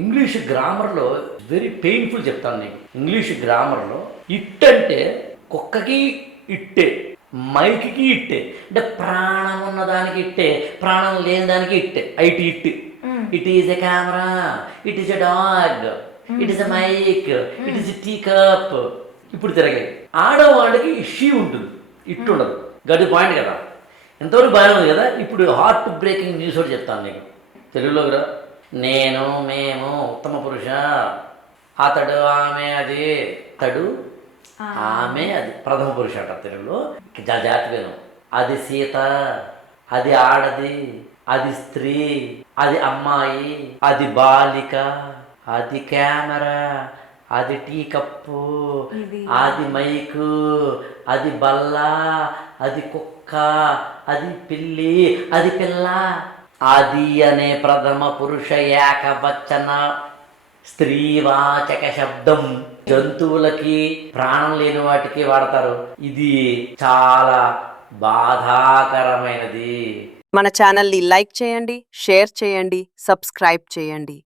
English గ్రామర్లో very painful చెప్తాను నీకు. English గ్రామర్లో it అంటే కుక్కకి ఇట్టే, మైక్కి ఇట్టే, అంటే ప్రాణం ఉన్న దానికి ఇట్టే, ప్రాణం లేని దానికి ఇట్టే, IT it. It is a camera, it is a dog, it is a mic, it is a tea cup. ఇప్పుడు తిరగాయి. ఆడవాళ్ళకి షీ ఉంటుంది, ఇట్టు ఉండదు. గడి పాయింట్ కదా. ఎంతవరకు బాగానే ఉంది కదా. ఇప్పుడు హార్ట్ బ్రేకింగ్ న్యూస్ ఒకటి చెప్తాను నీకు తెలుగులో కదా. నేను, మేము, ఉత్తమ పురుష, అతడు, ఆమె, అది, అతడు, ఆమె, అది ప్రథమ పురుష అంట తెలుగులో. జాతి వేను. అది సీత, అది ఆడది, అది స్త్రీ, అది అమ్మాయి, అది బాలిక, అది కెమెరా, అది టీ కప్పు, అది మైకు, అది బల్ల, అది కుక్క, అది పిల్లి, అది పిల్ల. అది అనే ప్రథమ పురుష ఏకవచన స్త్రీవాచక శబ్దం జంతువులకి, ప్రాణం లేని వాటికి వాడతారు. ఇది చాలా బాధాకరమైనది. మన ఛానల్ని లైక్ చేయండి, షేర్ చేయండి, సబ్స్క్రైబ్ చేయండి.